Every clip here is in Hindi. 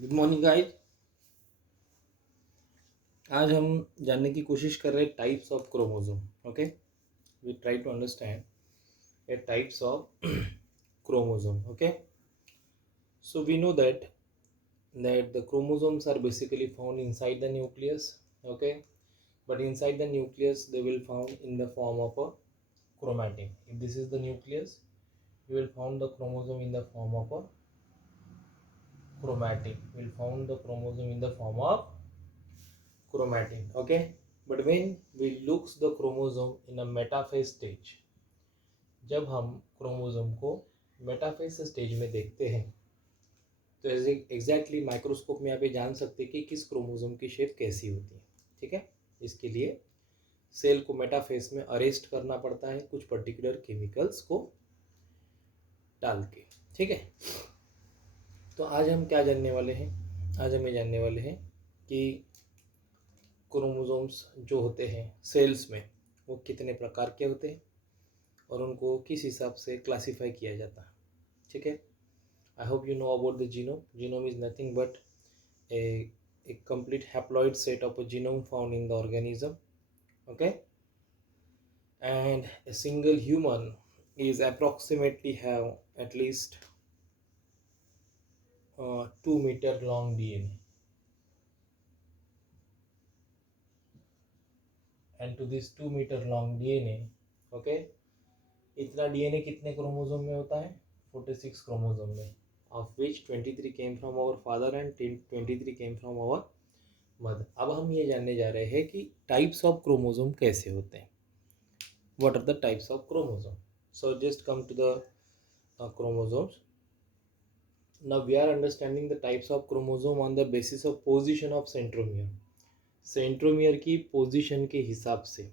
Good morning guys. आज हम जानने की कोशिश कर रहे हैं types of chromosome. Okay, we try to understand a types of chromosome. Okay, so we know that the chromosomes are basically found inside the nucleus. Okay, but inside the nucleus they will found in the form of a chromatin. If this is the nucleus, you will found the chromosome in the form of a chromatin. You will found the chromosome in the form of chromatin. Okay, but when we looks the chromosome in a metaphase stage, जब हम क्रोमोसोम को मेटाफेज स्टेज में देखते हैं तो एग्जैक्टली माइक्रोस्कोप में आप ये जान सकते हैं कि किस क्रोमोसोम की शेप कैसी होती है। ठीक है, इसके लिए सेल को मेटाफेज में अरेस्ट करना पड़ता है कुछ पर्टिकुलर केमिकल्स को डाल के। ठीक है, तो आज हम क्या जानने वाले हैं? आज हम ये जानने वाले हैं कि क्रोमोसोम्स जो होते हैं सेल्स में वो कितने प्रकार के होते हैं और उनको किस हिसाब से क्लासिफाई किया जाता है। ठीक है, I hope you know about the genome. Genome is nothing but A complete haploid set of a genome found in the organism. Okay, and a single human is approximately have at least 2 meter long DNA. And to this 2 meter long DNA, okay, इतना डीएनए कितने क्रोमोसोम में होता है? 46 क्रोमोसोम में, of which 23 came from our father and 23 came from our mother. अब हम ये जानने जा रहे हैं कि टाइप्स ऑफ क्रोमोसोम कैसे होते हैं। What are the types of chromosome? So just come to the chromosomes. Now we are understanding the types of chromosome on the basis of position of centromere. Centromere की पोजीशन के हिसाब से,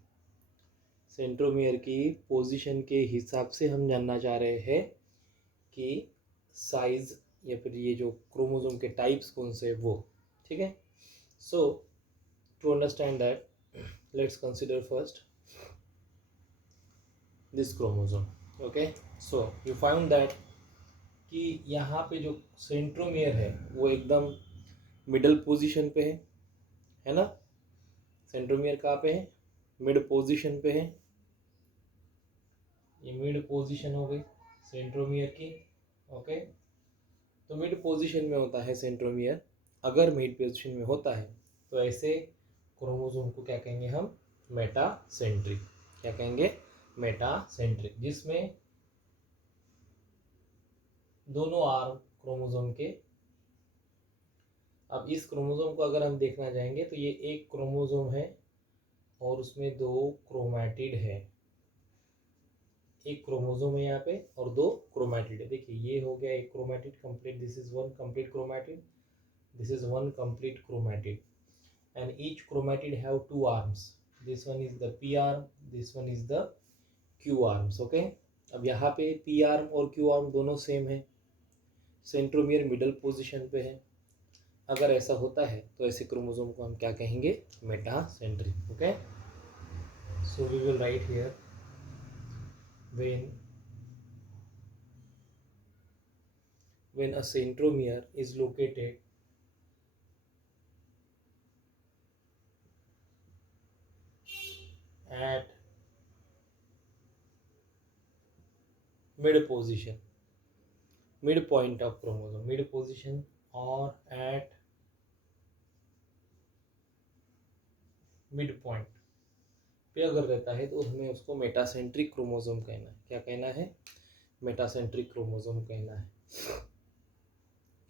सेंट्रोमियर की पोजीशन के हिसाब से हम जानना चाह रहे हैं कि साइज या फिर ये जो क्रोमोसोम के टाइप्स कौन से वो। ठीक है, so to understand that let's consider first this chromosome. Okay, so you find that कि यहाँ पे जो सेंट्रोमियर है वो एकदम मिडल पोजीशन पे है ना। सेंट्रोमियर कहाँ पे है? मिड पोजीशन पे है। ये मिड पोजीशन हो गई सेंट्रोमियर की। ओके, तो मिड पोजीशन में होता है सेंट्रोमियर। अगर मिड पोजीशन में होता है तो ऐसे क्रोमोसोम को क्या कहेंगे हम? मेटासेंट्रिक। क्या कहेंगे? मेटासेंट्रिक, जिसमें दोनों आर्म क्रोमोसोम के। अब इस क्रोमोसोम को अगर हम देखना चाहेंगे तो ये एक क्रोमोसोम है और उसमें दो क्रोमैटिड है। एक क्रोमोसोम है यहाँ पे और दो क्रोमैटिड है। देखिए ये हो गया एक chromatid complete, this is one complete chromatid, this is one complete chromatid, and each chromatid have two arms. This one is the p arm, this one is the q arms. Okay, अब यहाँ पे p arm और q arm दोनों सेम है। सेंट्रोमियर मिडल पोजीशन पे है। अगर ऐसा होता है तो ऐसे क्रोमोसोम को हम क्या कहेंगे? Metacentric. Okay, so we will write here when a centromere is located at mid position, mid point of chromosome, mid position or at mid point पे अगर रहता है तो हमें उसको मेटासेंट्रिक क्रोमोसोम कहना है। क्या कहना है? मेटासेंट्रिक क्रोमोसोम कहना है।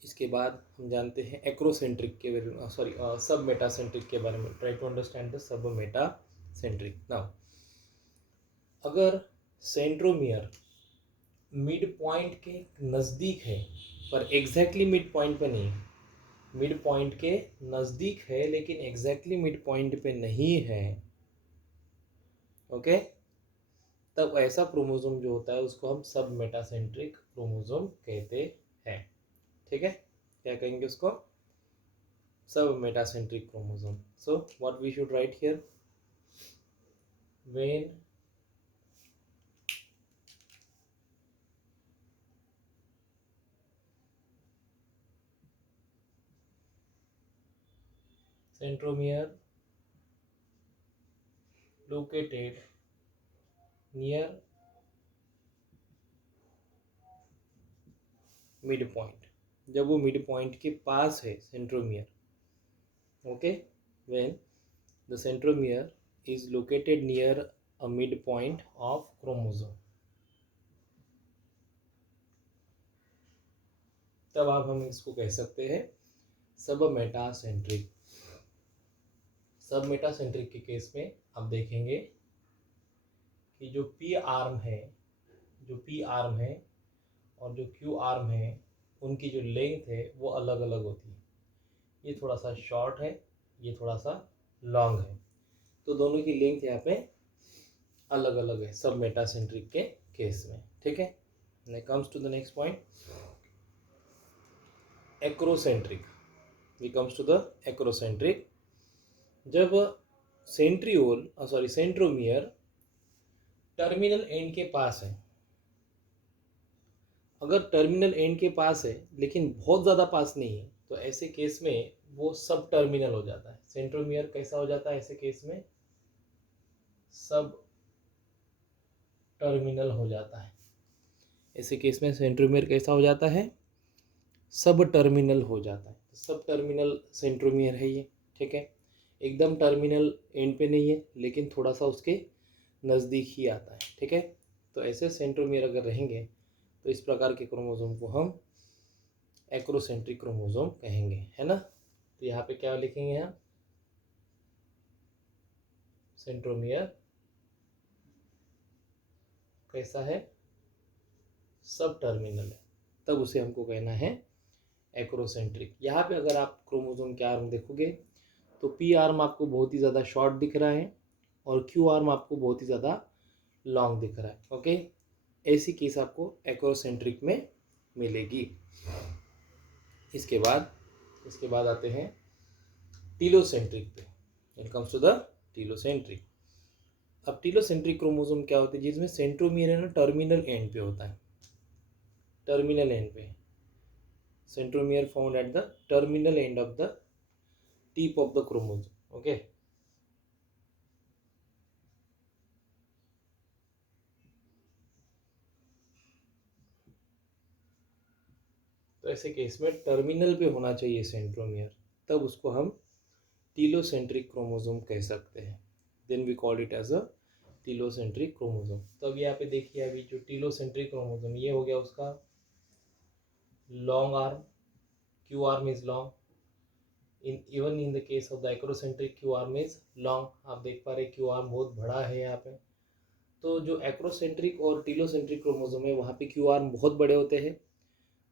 इसके बाद हम जानते हैं एक्रोसेंट्रिक के बारे में, सॉरी सब मेटासेंट्रिक के बारे में। Try to understand the sub metacentric. Now अगर सेंट्रोमियर मिड पॉइंट के नज़दीक है पर एग्जैक्टली मिड पॉइंट पे नहीं, मिड पॉइंट के नज़दीक है लेकिन एग्जैक्टली मिड पॉइंट पे नहीं है, ओके, तब ऐसा क्रोमोसोम जो होता है उसको हम सब मेटासेंट्रिक क्रोमोसोम कहते हैं। ठीक है, क्या कहेंगे उसको? Sub metacentric chromosome. So what we should write here? When centromere located near mid point, जब वो मिड पॉइंट के पास है centromere, okay, when the centromere is located near a mid point of chromosome, तब आप हम इसको कह सकते हैं सब मेटासेंट्रिक। सब मेटासेंट्रिक के केस में आप देखेंगे कि जो पी आर्म है, जो पी आर्म है और जो क्यू आर्म है, उनकी जो लेंथ है वो अलग अलग होती है। ये थोड़ा सा शॉर्ट है, ये थोड़ा सा लॉन्ग है, तो दोनों की लेंथ यहाँ पे अलग अलग है सब मेटासेंट्रिक के केस में, ठीक है। Next comes to the next point, acrocentric. We comes to the acrocentric. जब सेंट्रोमियर टर्मिनल एंड के पास है, अगर टर्मिनल एंड के पास है लेकिन बहुत ज़्यादा पास नहीं है, तो ऐसे केस में वो सब टर्मिनल हो जाता है। सेंट्रोमियर कैसा हो जाता है ऐसे केस में? सब टर्मिनल हो जाता है। ऐसे केस में सेंट्रोमियर कैसा हो जाता है? सब टर्मिनल हो जाता है। सब टर्मिनल सेंट्रोमियर है ये, ठीक है। एकदम टर्मिनल एंड पे नहीं है लेकिन थोड़ा सा उसके नज़दीक ही आता है, ठीक है। तो ऐसे सेंट्रोमियर अगर रहेंगे तो इस प्रकार के क्रोमोसोम को हम एक्रोसेंट्रिक क्रोमोसोम कहेंगे, है ना। तो यहाँ पे क्या लिखेंगे हम? सेंट्रोमियर कैसा है? सब टर्मिनल है, तब उसे हमको कहना है एक्रोसेंट्रिक। यहाँ पे अगर आप क्रोमोसोम के आर्म देखोगे तो पी आर्म आपको बहुत ही ज़्यादा शॉर्ट दिख रहा है और क्यू आर्म आपको बहुत ही ज़्यादा लॉन्ग दिख रहा है, ओके। ऐसी केस आपको एक्रोसेंट्रिक में मिलेगी। इसके बाद आते हैं टीलोसेंट्रिक पे। It comes to the telocentric. अब टीलोसेंट्रिक क्रोमोसोम क्या होते हैं? जिसमें सेंट्रोमियर है ना टर्मिनल एंड पे होता है, टर्मिनल एंड पे। Centromere found at the terminal end of the tip of the chromosome, okay. तो ऐसे केस में टर्मिनल पे होना चाहिए सेंट्रोमियर, तब उसको हम टीलोसेंट्रिक क्रोमोसोम कह सकते हैं। Then we call it as a telocentric chromosome. तो अब यहाँ पे देखिए, अभी जो टीलोसेंट्रिक क्रोमोसोम ये हो गया उसका long arm, Q arm is long. Even in the case of the acrocentric Q arm is long. आप देख पा रहे क्यू आर्म बहुत बड़ा है यहाँ पे। तो जो एक्रोसेंट्रिक और टीलोसेंट्रिक क्रोमोसोम है वहाँ पे क्यू आर्म बहुत बड़े होते हैं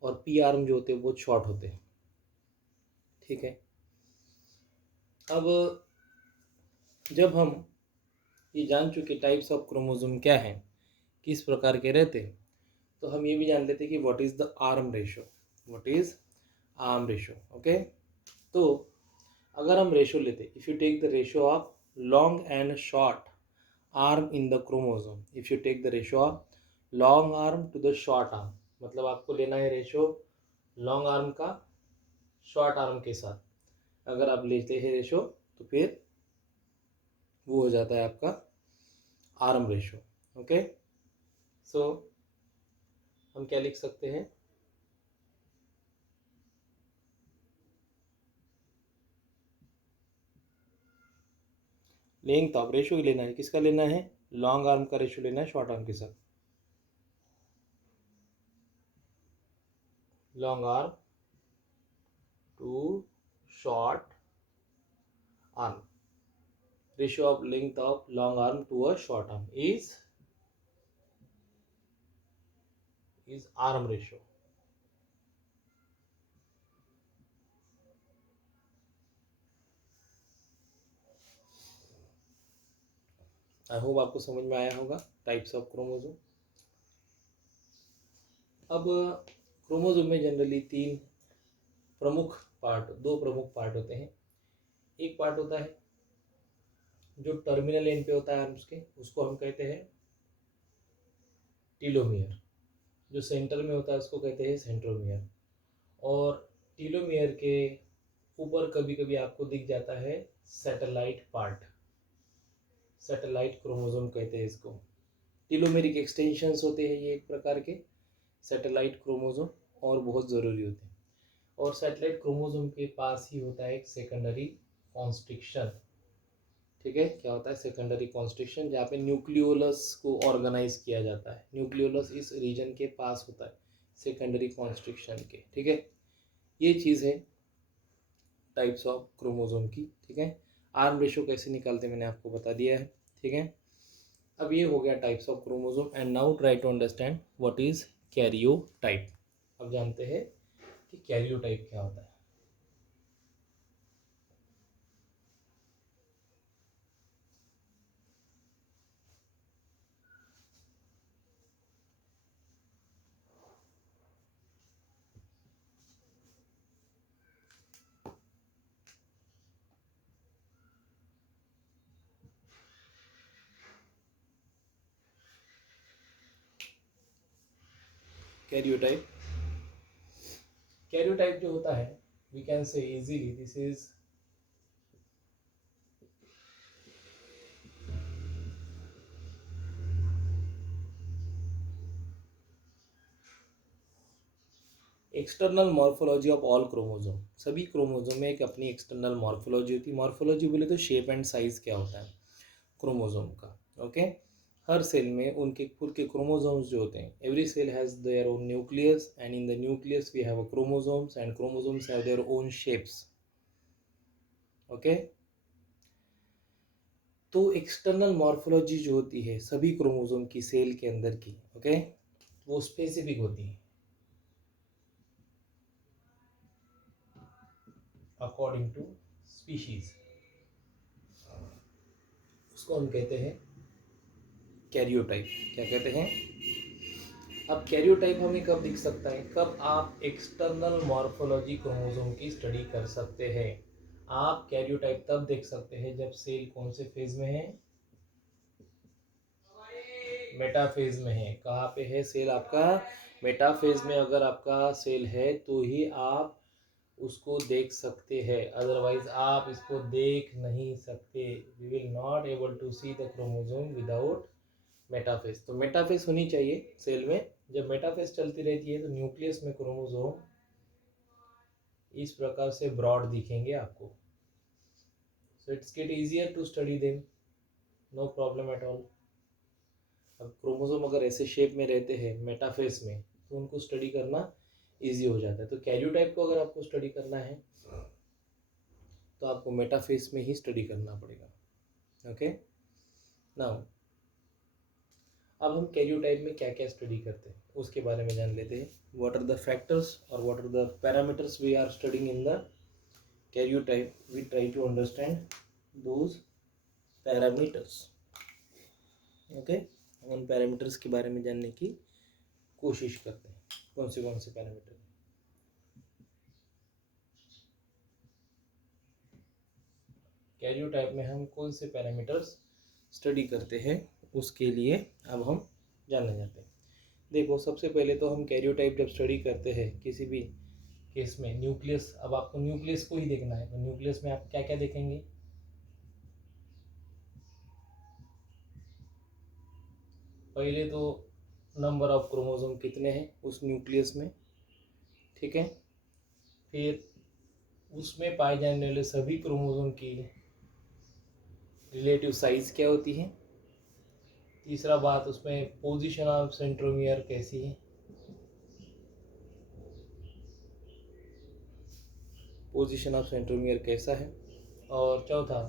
और पी आर्म जो होते हैं बहुत शॉर्ट होते हैं, ठीक है। अब जब हम ये जान चुके टाइप्स ऑफ क्रोमोसोम क्या हैं, किस प्रकार के रहते हैं, तो हम ये भी जान लेते हैं कि what is the arm ratio. What is arm ratio, okay. तो अगर हम रेशो लेते, if you take the ratio of long and short arm in the chromosome, if you take the ratio of long arm to the short arm, मतलब आपको लेना है रेशो लॉन्ग आर्म का शॉर्ट आर्म के साथ। अगर आप लेते हैं रेशो तो फिर वो हो जाता है आपका आर्म रेशो, ओके। सो हम क्या लिख सकते हैं? लेंथ ऑफ रेशो ही लेना है। किसका लेना है? लॉन्ग आर्म का रेशो लेना है शॉर्ट आर्म के साथ। Long arm to short arm, ratio of length of long arm to a short arm is arm ratio. I hope आपको समझ में आया होगा टाइप्स ऑफ क्रोमोसोम। अब क्रोमोसोम में जनरली दो प्रमुख पार्ट होते हैं। एक पार्ट होता है जो टर्मिनल एंड पे होता है आर्म्स के, उसको हम कहते हैं टीलोमियर। जो सेंटर में होता है उसको कहते हैं सेंट्रोमियर। और टीलोमियर के ऊपर कभी कभी आपको दिख जाता है सैटेलाइट पार्ट, सैटेलाइट क्रोमोसोम कहते हैं इसको। टीलोमेरिक एक्सटेंशंस होते हैं ये एक प्रकार के सैटेलाइट क्रोमोसोम, और बहुत ज़रूरी होते हैं। और सैटेलाइट क्रोमोसोम के पास ही होता है एक सेकेंडरी कॉन्स्ट्रिक्शन। ठीक है, क्या होता है सेकेंडरी कॉन्स्ट्रिक्शन, जहाँ पे न्यूक्लियोलस को ऑर्गेनाइज किया जाता है। न्यूक्लियोलस इस रीजन के पास होता है सेकेंडरी कॉन्स्ट्रिक्शन के। ठीक है, ये चीज़ है टाइप्स ऑफ क्रोमोसोम की। ठीक है, आर्म रेशो कैसे निकालते मैंने आपको बता दिया है। ठीक है, अब ये हो गया types of chromosome. And now try to understand what is karyotype. अब जानते हैं कि कैरियोटाइप क्या होता है। कैरियोटाइप, कैरियोटाइप जो होता है, we can say easily this is external morphology of all chromosome. सभी क्रोमोसोम में एक अपनी एक्सटर्नल मॉर्फोलॉजी होती है। मॉर्फोलॉजी बोले तो शेप एंड साइज क्या होता है क्रोमोसोम का। ओके, हर सेल में उनके खुद के क्रोमोसोम्स जो होते हैं, every cell has their own nucleus and in the nucleus we have a chromosomes and chromosomes have their own shapes. Okay, तो एक्सटर्नल मॉर्फोलॉजी जो होती है सभी क्रोमोसोम की सेल के अंदर की, ओके, वो स्पेसिफिक होती है अकॉर्डिंग टू स्पीशीज। उसको हम कहते हैं कैरियोटाइप। क्या कहते हैं? अब कैरियोटाइप हमें कब दिख सकता है? कब आप एक्सटर्नल मॉर्फोलॉजी क्रोमोसोम की स्टडी कर सकते हैं। आप कैरियोटाइप तब देख सकते हैं जब सेल कौन से फेज में है? मेटाफेज में है। कहाँ पे है सेल आपका? मेटाफेज में अगर आपका सेल है तो ही आप उसको देख सकते हैं, अदरवाइज आप इसको देख नहीं सकते। We will not able to see the chromosome without metaphase. तो मेटाफेज होनी चाहिए सेल में। जब मेटाफेज चलती रहती है तो न्यूक्लियस में क्रोमोसोम इस प्रकार से ब्रॉड दिखेंगे आपको। So it's get easier to study them, no problem at all. अब क्रोमोसोम अगर ऐसे शेप में रहते हैं मेटाफेज में तो उनको स्टडी करना इजी हो जाता है। तो कैरियोटाइप को अगर आपको स्टडी करना है तो आपको मेटाफेज में ही स्टडी करना पड़ेगा। ओके, नाउ अब हम कैरियोटाइप में क्या क्या स्टडी करते हैं उसके बारे में जान लेते हैं। व्हाट आर द फैक्टर्स और what are the parameters we are studying in the karyotype. We try to understand those parameters. Okay, उन पैरामीटर्स के बारे में जानने की कोशिश करते हैं। कौन से पैरामीटर? कैरियोटाइप में हम कौन से पैरामीटर्स स्टडी करते हैं उसके लिए अब हम जानने जाते हैं। देखो, सबसे पहले तो हम कैरियोटाइप जब स्टडी करते हैं किसी भी केस में न्यूक्लियस, अब आपको न्यूक्लियस को ही देखना है तो न्यूक्लियस में आप क्या क्या देखेंगे? पहले तो नंबर ऑफ क्रोमोसोम कितने हैं उस न्यूक्लियस में। ठीक है, फिर उसमें पाए जाने वाले सभी क्रोमोसोम की रिलेटिव साइज क्या होती है। तीसरा बात, उसमें पोजीशन ऑफ सेंट्रोमियर कैसी है, पोजीशन ऑफ सेंट्रोमियर कैसा है। और चौथा,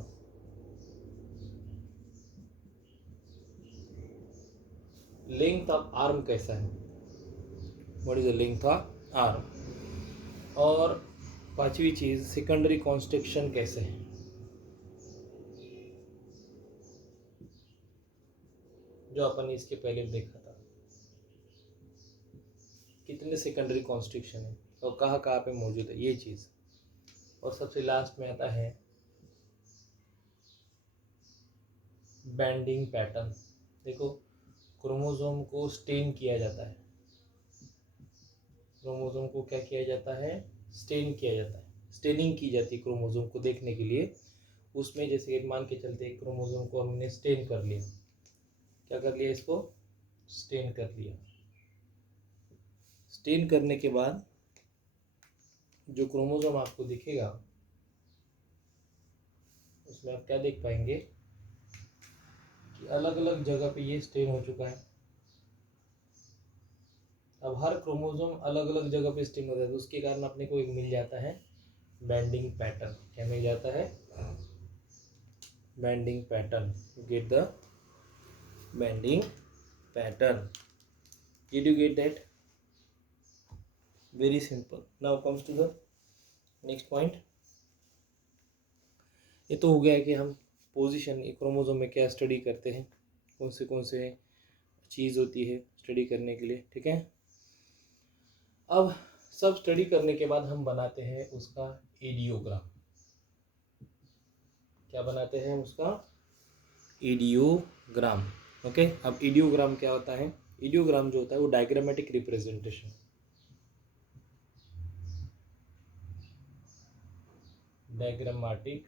लेंथ ऑफ आर्म कैसा है, what is the length of arm. और पांचवी चीज, सेकेंडरी कॉन्स्ट्रक्शन कैसे है। जो अपन ने इसके पहले देखा था, कितने सेकेंडरी कॉन्स्ट्रक्शन है और कहाँ कहाँ पे मौजूद है ये चीज़। और सबसे लास्ट में आता है बैंडिंग पैटर्न। देखो, क्रोमोसोम को स्टेन किया जाता है, क्रोमोसोम को क्या किया जाता है? स्टेन किया जाता है। स्टेनिंग की जाती है क्रोमोसोम को देखने के लिए, उसमें जैसे कि मान के चलते एक क्रोमोसोम को हमने स्टेन कर लिया, क्या कर लिया, इसको स्टेन कर लिया। स्टेन करने के बाद जो क्रोमोसोम आपको दिखेगा उसमें आप क्या देख पाएंगे कि अलग अलग जगह पे ये स्टेन हो चुका है। अब हर क्रोमोसोम अलग अलग जगह पे स्टेन होता है, तो उसके कारण अपने को एक मिल जाता है बैंडिंग पैटर्न। क्या मिल जाता है, banding pattern. Get the banding pattern. Did you get that? Very simple. Now comes to the next point. ये तो हो गया कि हम पोजीशन क्रोमोसोम में क्या स्टडी करते हैं, कौन से चीज़ होती है स्टडी करने के लिए, ठीक है। अब सब स्टडी करने के बाद हम बनाते हैं उसका एडियोग्राम। क्या बनाते हैं उसका एडियोग्राम। ओके, अब एडियोग्राम क्या होता है, एडियोग्राम जो होता है वो diagrammatic representation, diagrammatic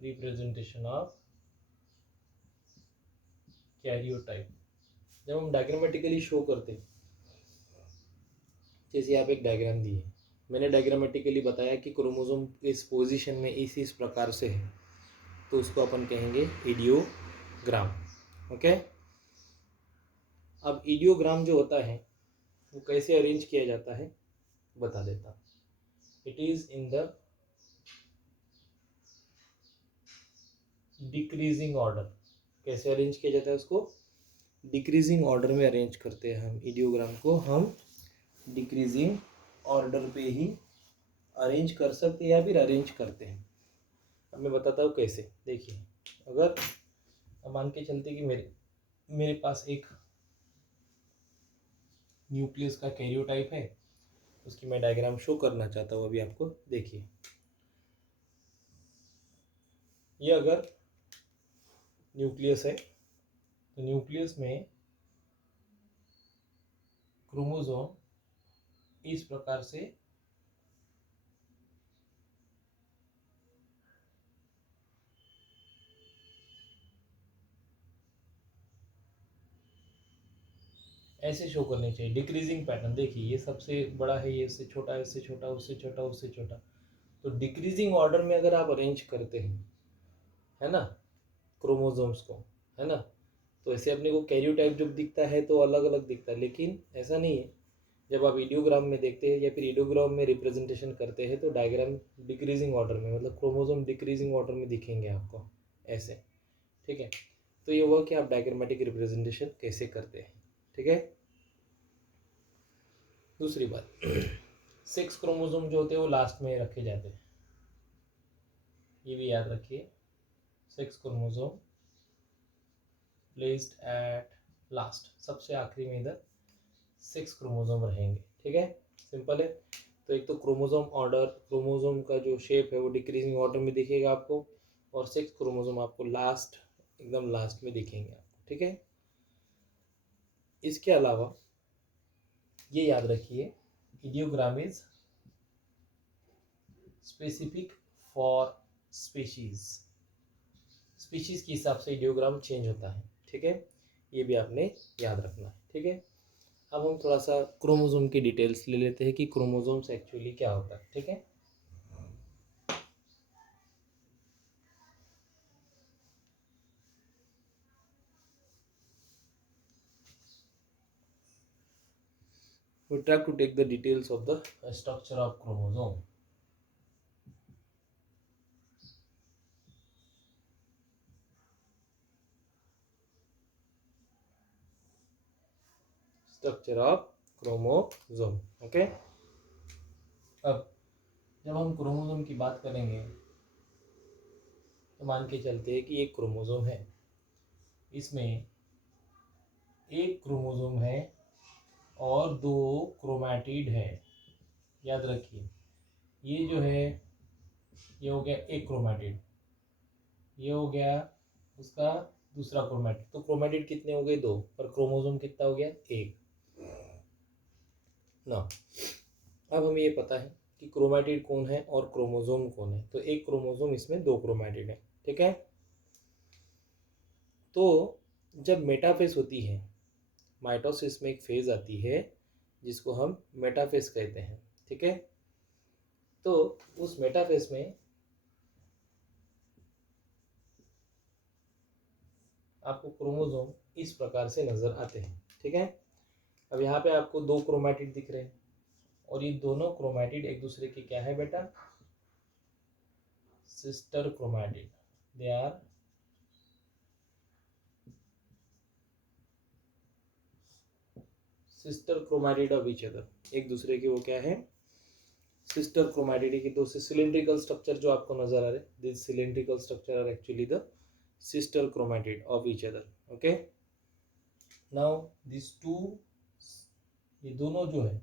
representation of karyotype. जब हम डायग्रामेटिकली शो करते हैं, जैसे आप एक डायग्राम दिए, मैंने डायग्रामेटिकली बताया कि क्रोमोसोम इस पोजीशन में इस प्रकार से है, तो उसको अपन कहेंगे एडियोग्राम। ओके, अब एडियोग्राम जो होता है वो कैसे अरेंज किया जाता है बता देता। It is in the decreasing order. कैसे अरेंज किया जाता है उसको, डिक्रीजिंग ऑर्डर में अरेंज करते हैं हम एडियोग्राम को। हम डिक्रीजिंग ऑर्डर पे ही अरेंज कर सकते हैं या फिर अरेंज करते हैं। अब मैं बताता हूँ कैसे। देखिए, अगर मान के चलते कि मेरे पास एक न्यूक्लियस का कैरियोटाइप है, उसकी मैं डायग्राम शो करना चाहता हूँ अभी आपको। देखिए, ये अगर न्यूक्लियस है तो न्यूक्लियस में क्रोमोसोम इस प्रकार से ऐसे शो करने चाहिए, डिक्रीजिंग पैटर्न। देखिए, ये सबसे बड़ा है, ये इससे छोटा, इससे छोटा, उससे छोटा, उससे छोटा। तो डिक्रीजिंग ऑर्डर में अगर आप अरेंज करते हैं, है ना, क्रोमोसोम्स को, है ना, तो ऐसे अपने को कैरियोटाइप जब दिखता है तो अलग अलग दिखता है, लेकिन ऐसा नहीं है। जब आप वीडियोग्राम में देखते हैं या फिर वीडियोग्राम में रिप्रेजेंटेशन करते हैं तो डायग्राम डिक्रीजिंग ऑर्डर में, मतलब क्रोमोसोम डिक्रीजिंग ऑर्डर में दिखेंगे आपको ऐसे, ठीक है। तो ये हुआ कि आप डायग्रामेटिक रिप्रेजेंटेशन कैसे करते हैं, ठीक है। दूसरी बात, 6 क्रोमोसोम जो होते हैं वो लास्ट में रखे जाते हैं, ये भी याद रखिए। 6 क्रोमोसोम प्लेस्ड एट लास्ट, सबसे आखिरी में इधर 6 क्रोमोसोम रहेंगे, ठीक है। सिंपल है। तो एक तो क्रोमोसोम ऑर्डर, क्रोमोसोम का जो शेप है वो डिक्रीजिंग ऑर्डर में दिखेगा आपको, और 6 क्रोमोसोम आपको लास्ट, एकदम लास्ट में दिखेंगे आपको, ठीक है। इसके अलावा ये याद रखिए, idiogram is specific for species. Species के हिसाब से इडियोग्राम चेंज होता है, ठीक है। ये भी आपने याद रखना है, ठीक है। अब हम थोड़ा सा क्रोमोसोम की डिटेल्स ले लेते हैं कि क्रोमोसोम्स एक्चुअली क्या होता है, ठीक है। We try to take the details of the structure of chromosome. Structure of chromosome. Okay. अब जब हम क्रोमोसोम की बात करेंगे तो मान के चलते हैं कि एक क्रोमोसोम है, इसमें एक क्रोमोसोम है और 2 क्रोमैटिड है। याद रखिए, ये जो है ये हो गया एक क्रोमैटिड, ये हो गया उसका दूसरा क्रोमैटिड। तो क्रोमैटिड कितने हो गए, 2, पर क्रोमोसोम कितना हो गया, 1। ना अब हमें ये पता है कि क्रोमैटिड कौन है और क्रोमोसोम कौन है। तो एक क्रोमोसोम, इसमें 2 क्रोमैटिड है, ठीक है। तो जब मेटाफेज होती है, माइटोसिस में एक फेज आती है जिसको हम मेटाफेज कहते हैं, ठीक है। तो उस मेटाफेज में आपको क्रोमोसोम इस प्रकार से नजर आते हैं, ठीक है। अब यहाँ पे आपको 2 क्रोमैटिड दिख रहे हैं और ये दोनों क्रोमैटिड एक दूसरे के क्या है बेटा, sister chromatid. They are sister chromatid of each other, एक दूसरे के वो क्या है, सिस्टर क्रोमैटिड की। दो से सिलिंड्रिकल स्ट्रक्चर जो आपको नजर आ रहे, this cylindrical structure are actually the sister chromatid of each other, okay. Now this two, ये दोनों जो है,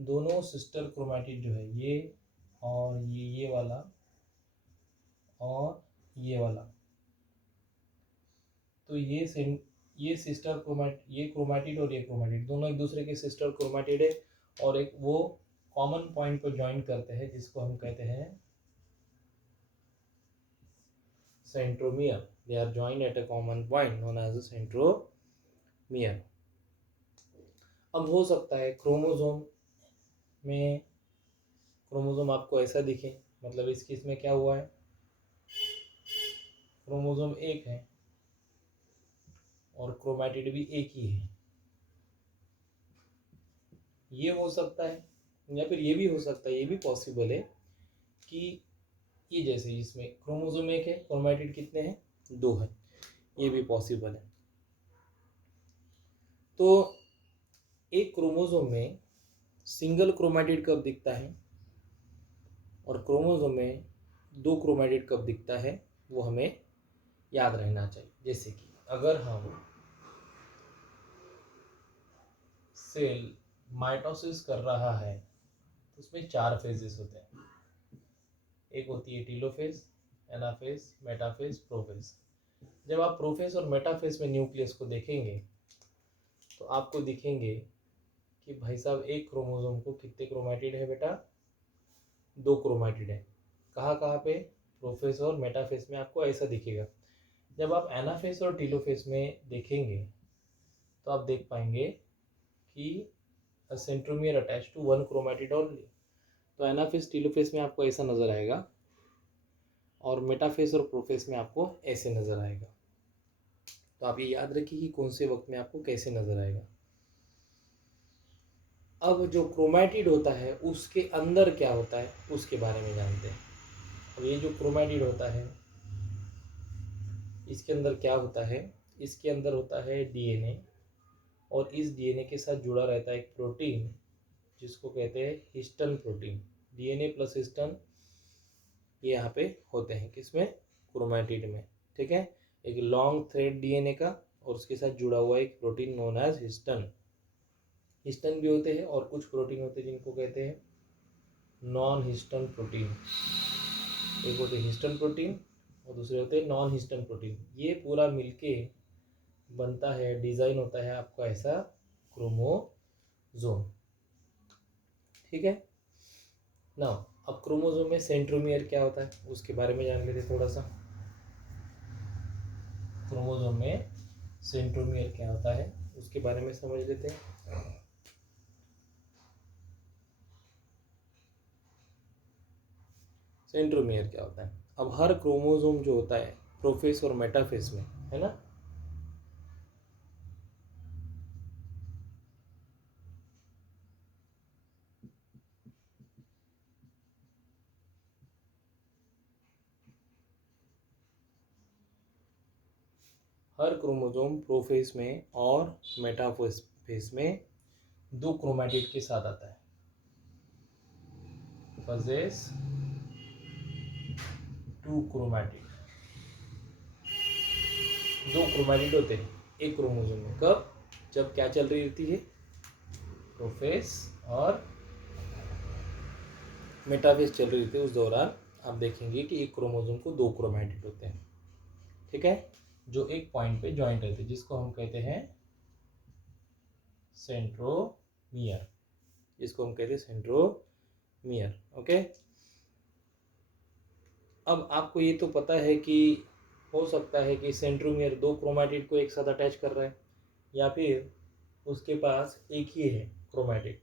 दोनों सिस्टर क्रोमैटिड जो है, ये और ये वाला और ये वाला, तो ये सिस्टर ये क्रोमैटिड और ये क्रोमैटिड दोनों एक दूसरे के सिस्टर क्रोमैटिड है और एक वो कॉमन पॉइंट को ज्वाइन करते हैं जिसको हम कहते हैं centromere. They are joined at a common point known as a centromere. अब हो सकता है क्रोमोसोम आपको ऐसा दिखे, मतलब इस केस में क्या हुआ है, क्रोमोसोम एक है और क्रोमैटिड भी एक ही है। ये हो सकता है, या फिर ये भी हो सकता है, ये भी पॉसिबल है कि ये जैसे इसमें क्रोमोसोम एक है, क्रोमैटिड कितने हैं, 2 है, ये भी पॉसिबल है। तो एक क्रोमोसोम में सिंगल क्रोमैटिड कब दिखता है और क्रोमोसोम में 2 क्रोमैटिड कब दिखता है, वो हमें याद रहना चाहिए। जैसे कि अगर हम सेल माइटोसिस कर रहा है तो उसमें 4 फेजेस होते हैं। एक होती है टीलोफेज, एनाफेज, मेटाफेज, प्रोफेज। जब आप प्रोफेज और मेटाफेज में न्यूक्लियस को देखेंगे तो आपको दिखेंगे कि भाई साहब एक क्रोमोसोम को कितने क्रोमैटिड है बेटा, 2 क्रोमैटिड है। कहाँ कहाँ पे, प्रोफेज और मेटाफेज में आपको ऐसा दिखेगा। जब आप एनाफेज और टीलोफेज में देखेंगे तो आप देख पाएंगे कि centromere attach to 1 chromatid only. तो एनाफेज टीलोफेज में आपको ऐसा नजर आएगा और मेटाफेज और प्रोफेज में आपको ऐसे नजर आएगा। तो आप ये याद रखिए कि कौन से वक्त में आपको कैसे नजर आएगा। अब जो क्रोमैटिड होता है उसके अंदर क्या होता है उसके बारे में जानते हैं। अब ये जो क्रोमैटिड होता है इसके अंदर क्या होता है, इसके अंदर होता है डीएनए और इस डीएनए के साथ जुड़ा रहता है एक प्रोटीन जिसको कहते हैं हिस्टन प्रोटीन। डीएनए प्लस हिस्टन ये यहाँ पे होते हैं किसमें, क्रोमैटिड में, ठीक है। एक लॉन्ग थ्रेड डीएनए का और उसके साथ जुड़ा हुआ एक प्रोटीन नोन एज हिस्टन। हिस्टन भी होते हैं और कुछ प्रोटीन होते हैं जिनको कहते हैं नॉन हिस्टन प्रोटीन। एक होते हैं हिस्टन प्रोटीन और दूसरे होते हैं नॉन हिस्टन प्रोटीन। ये पूरा मिलके बनता है, डिज़ाइन होता है आपका ऐसा क्रोमोसोम, ठीक है ना। अब क्रोमोसोम में सेंट्रोमियर क्या होता है उसके बारे में जान लेते थोड़ा सा। क्रोमोसोम में सेंट्रोमियर क्या होता है उसके बारे में समझ लेते हैं। सेंट्रोमियर क्या होता है, अब हर क्रोमोसोम जो होता है प्रोफेस और मेटाफेस में, है ना, हर क्रोमोसोम प्रोफेस में और मेटाफेस में 2 क्रोमैटिड के साथ आता है। possess 2 क्रोमैटिड, 2 क्रोमैटिड होते हैं एक क्रोमोसोम में। कब, जब क्या चल रही होती है, प्रोफेस और मेटाफेस चल रही होती है, उस दौरान आप देखेंगे कि एक क्रोमोसोम को 2 क्रोमैटिड होते हैं, ठीक है, जो एक पॉइंट पे ज्वाइंट रहते हैं जिसको हम कहते हैं सेंट्रोमियर। सेंट्रोमियर, जिसको हम कहते हैं सेंट्रोमियर। ओके, अब आपको ये तो पता है कि हो सकता है कि सेंट्रोमियर दो क्रोमैटिड को एक साथ अटैच कर रहा है, या फिर उसके पास एक ही है क्रोमैटिड,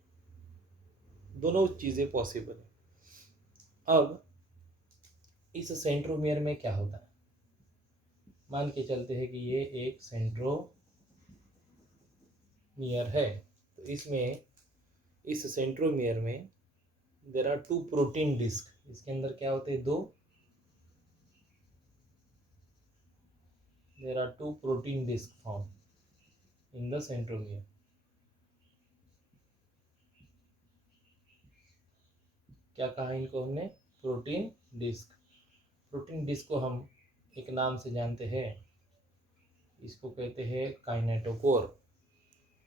दोनों चीज़ें पॉसिबल है। अब इस सेंट्रोमियर में क्या होता है, मान के चलते हैं कि ये एक सेंट्रोमियर है, तो इसमें इस सेंट्रोमियर में there are two protein disc, इसके अंदर क्या होते हैं, दो, there are two protein disc found in the centromere. क्या कहा इनको हमने, प्रोटीन डिस्क। प्रोटीन डिस्क को हम एक नाम से जानते हैं, इसको कहते हैं kinetochore,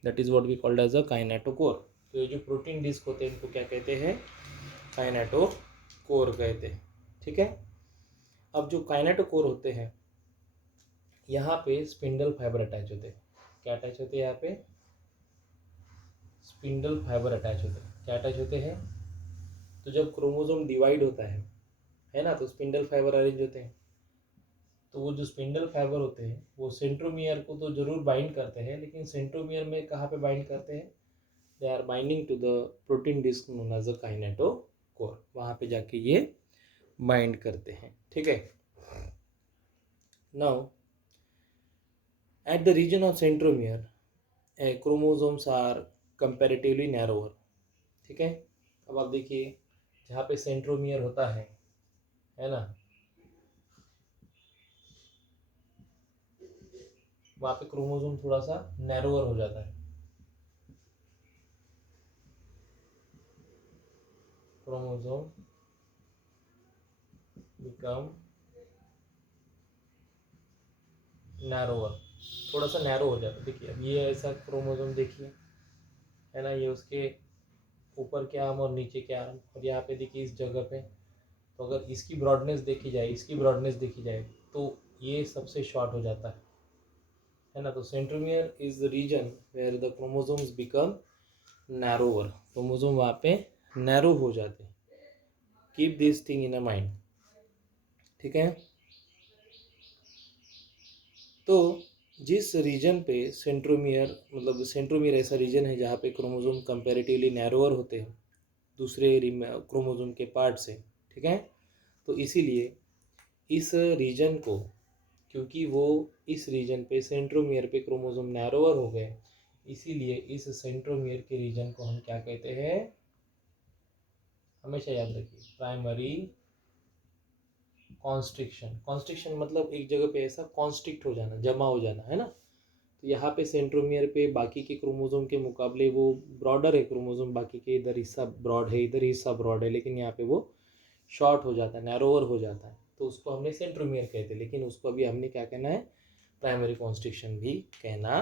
that is what we called as a kinetochore. तो ये जो प्रोटीन डिस्क होते हैं इनको क्या कहते हैं, काइनेटोकोर कहते हैं। ठीक है, अब जो काइनेटोकोर होते हैं यहाँ पे स्पिंडल फाइबर अटैच होते हैं। क्या अटैच होते हैं यहाँ पे, स्पिंडल फाइबर अटैच होते हैं। क्या अटैच होते हैं, तो जब क्रोमोसोम डिवाइड होता है ना, तो स्पिंडल फाइबर अरेंज होते हैं। तो वो जो स्पिंडल फाइबर होते हैं वो सेंट्रोमियर को तो जरूर बाइंड करते हैं, लेकिन सेंट्रोमियर में कहाँ पे बाइंड करते हैं, they are binding to the protein disc known as a kinetochore, वहाँ पे जाके ये बाइंड करते हैं। ठीक है, now at the region of centromere chromosomes are comparatively narrower. ठीक है, अब आप देखिए जहाँ पे सेंट्रोमियर होता है ना, वहाँ पे क्रोमोसोम थोड़ा सा नैरोअर हो जाता है, क्रोमोसोम बिकम नैरोअर, थोड़ा सा नैरो हो जाता है। देखिए अब ये ऐसा क्रोमोसोम देखिए, है ना, ये उसके ऊपर के आर्म और नीचे के आर्म, और यहाँ पे देखिए इस जगह पे, तो अगर इसकी ब्रॉडनेस देखी जाए, इसकी ब्रॉडनेस देखी जाए, तो ये सबसे शॉर्ट हो जाता है ना। तो centromere is the region where the chromosomes become narrower, chromosome वहाँ पे नैरो हो जाते हैं। Keep this thing in a mind. ठीक है, तो जिस रीजन पे सेंट्रोमियर, मतलब सेंट्रोमियर ऐसा रीजन है जहाँ पे क्रोमोसोम कंपैरेटिवली नैरोअर होते हैं दूसरे क्रोमोसोम के पार्ट से। ठीक है, तो इसीलिए इस रीजन को, क्योंकि वो इस रीजन पे सेंट्रोमियर पे क्रोमोसोम नैरोअर हो गए, इसीलिए इस सेंट्रोमियर के रीजन को हम क्या कहते हैं, हमेशा याद रखिए, प्राइमरी कॉन्स्ट्रिक्शन। कॉन्स्ट्रिक्शन मतलब एक जगह पे ऐसा कॉन्स्ट्रिक्ट हो जाना, जमा हो जाना, है ना। तो यहाँ पे सेंट्रोमियर पे बाकी के क्रोमोसोम के मुकाबले वो ब्रॉडर है क्रोमोसोम, बाकी के इधर हिस्सा ब्रॉड है, इधर हिस्सा ब्रॉड है, लेकिन यहाँ पे वो शॉर्ट हो जाता है, नैरोअर हो जाता है, तो उसको हमने सेंट्रोमियर कहते हैं। लेकिन उसको अभी हमने क्या कहना है, प्राइमरी कॉन्स्ट्रिक्शन भी कहना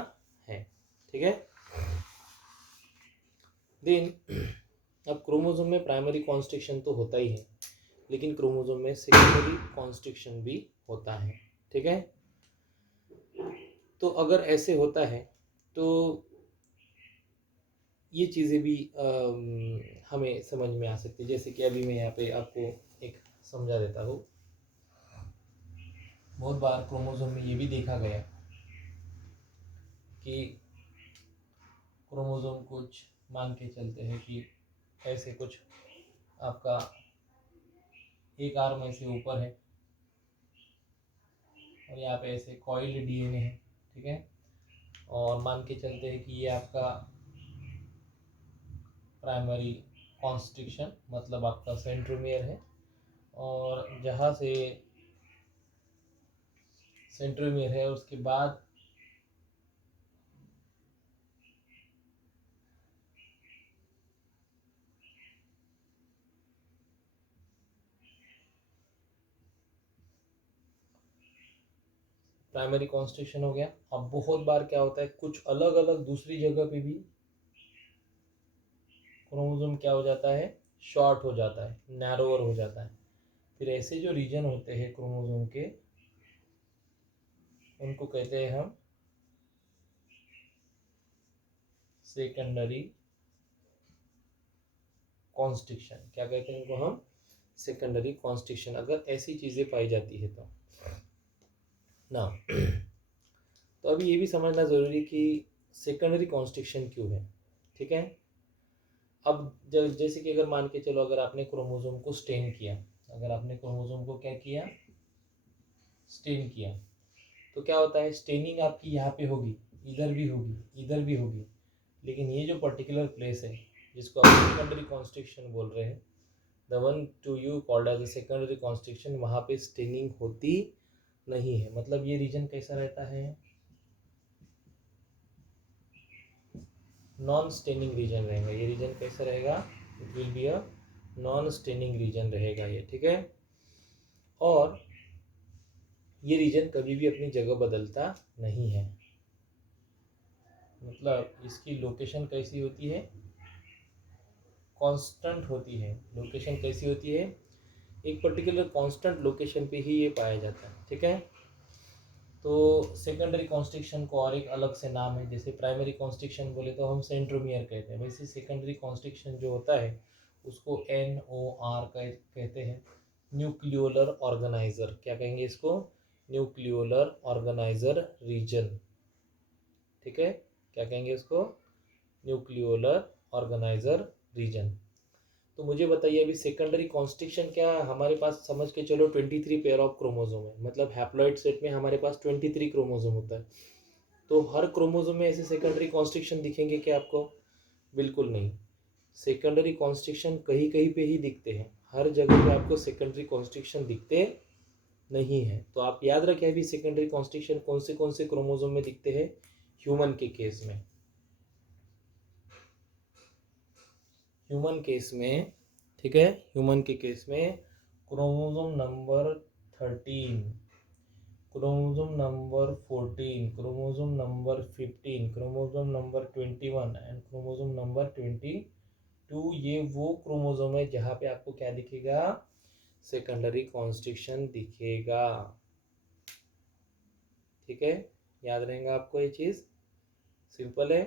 है। ठीक है, देन अब क्रोमोसोम में प्राइमरी कॉन्स्ट्रिक्शन तो होता ही है, लेकिन क्रोमोसोम में सेकेंडरी कॉन्स्ट्रिक्शन भी होता है। ठीक है, तो अगर ऐसे होता है तो ये चीज़ें भी हमें समझ में आ सकती है। जैसे कि अभी मैं यहाँ पे आपको एक समझा देता हूँ। बहुत बार क्रोमोसोम में ये भी देखा गया कि क्रोमोसोम कुछ मान के चलते हैं कि ऐसे कुछ आपका एक आर्म ऐसे ऊपर है और यहाँ पे ऐसे कॉइल्ड डीएनए है। ठीक है, और मान के चलते हैं कि ये आपका प्राइमरी कॉन्स्ट्रिक्शन मतलब आपका सेंट्रोमियर है, और जहाँ से सेंट्रोमियर है उसके बाद प्राइमरी कॉन्स्ट्रिक्शन हो गया। अब बहुत बार क्या होता है, कुछ अलग अलग दूसरी जगह पे भी क्रोमोसोम क्या हो जाता है, शॉर्ट हो जाता है, नैरोअर हो जाता है। फिर ऐसे जो रीजन होते हैं क्रोमोसोम के, उनको कहते हैं हम सेकेंडरी कॉन्स्ट्रिक्शन, क्या कहते हैं इनको हम, सेकेंडरी कॉन्स्ट्रिक्शन, अगर ऐसी चीज़ें पाई जाती है तो ना। तो अभी ये भी समझना ज़रूरी कि सेकेंडरी कॉन्स्ट्रिक्शन क्यों है, ठीक है। अब जैसे कि अगर मान के चलो, अगर आपने क्रोमोसोम को स्टेन किया, अगर आपने क्रोमोसोम को क्या किया, स्टेन किया, तो क्या होता है, स्टेनिंग आपकी यहाँ पे होगी, इधर भी होगी, इधर भी होगी, लेकिन ये जो पर्टिकुलर प्लेस है जिसको आप सेकेंडरी कॉन्स्ट्रिक्शन बोल रहे हैं, the one to you called as a secondary constriction, वहाँ पे स्टेनिंग होती नहीं है। मतलब ये रीजन कैसा रहता है, नॉन स्टेनिंग रीजन रहेगा। ये रीजन कैसा रहेगा, it will be a non staining region रहेगा ये, ठीक है। और ये रीजन कभी भी अपनी जगह बदलता नहीं है, मतलब इसकी लोकेशन कैसी होती है, कांस्टेंट होती है। लोकेशन कैसी होती है, एक पर्टिकुलर कांस्टेंट लोकेशन पे ही ये पाया जाता है, ठीक है। तो सेकेंडरी कॉन्स्ट्रिक्शन को और एक अलग से नाम है, जैसे प्राइमरी कॉन्स्ट्रिक्शन बोले तो हम सेंट्रोमियर कहते हैं, वैसे सेकेंडरी कॉन्स्ट्रिक्शन जो होता है उसको NOR कहते हैं, न्यूक्लियोलर ऑर्गेनाइजर। क्या कहेंगे इसको, न्यूक्लियोलर ऑर्गेनाइजर रीजन, ठीक है। क्या कहेंगे इसको, न्यूक्लियोलर ऑर्गेनाइजर रीजन। तो मुझे बताइए अभी सेकेंडरी कॉन्स्ट्रिक्शन क्या है, हमारे पास समझ के चलो 23 पेयर ऑफ क्रोमोसोम है, मतलब हैप्लॉइड सेट में हमारे पास 23 क्रोमोसोम होता है। तो हर क्रोमोसोम में ऐसे सेकेंडरी कॉन्स्ट्रिक्शन दिखेंगे क्या आपको, बिल्कुल नहीं। सेकेंडरी कॉन्स्ट्रिक्शन कहीं कहीं पे ही दिखते हैं, हर जगह पे आपको सेकेंडरी कॉन्स्ट्रिक्शन दिखते नहीं है। तो आप याद रखें अभी सेकेंडरी कॉन्स्ट्रिक्शन कौन से क्रोमोसोम में दिखते हैं, ह्यूमन के केस में, ह्यूमन केस में, ठीक है। ह्यूमन के केस में chromosome number 13, chromosome number 14, chromosome number 15, chromosome number 21 and chromosome number 22, ये वो क्रोमोसोम है जहाँ पे आपको क्या दिखेगा, सेकेंडरी कॉन्स्ट्रिक्शन दिखेगा, ठीक है। याद रहेगा आपको ये चीज़, सिंपल है।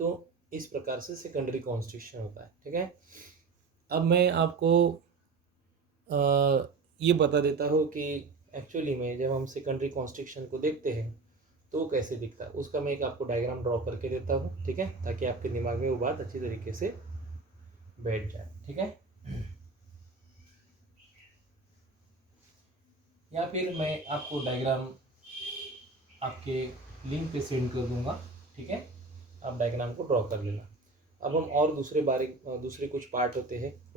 तो इस प्रकार से सेकेंडरी कॉन्स्ट्रिक्शन होता है, ठीक है। अब मैं आपको ये बता देता हूँ कि एक्चुअली में जब हम सेकेंडरी कॉन्स्ट्रिक्शन को देखते हैं तो कैसे दिखता है, उसका मैं एक आपको डायग्राम ड्रॉ करके देता हूँ, ठीक है, ताकि आपके दिमाग में वो बात अच्छी तरीके से बैठ जाए, ठीक है। या फिर मैं आपको डायग्राम आपके लिंक पे सेंड कर दूंगा, ठीक है, आप डायग्राम को ड्रॉ कर लेना। अब हम और दूसरे कुछ पार्ट होते हैं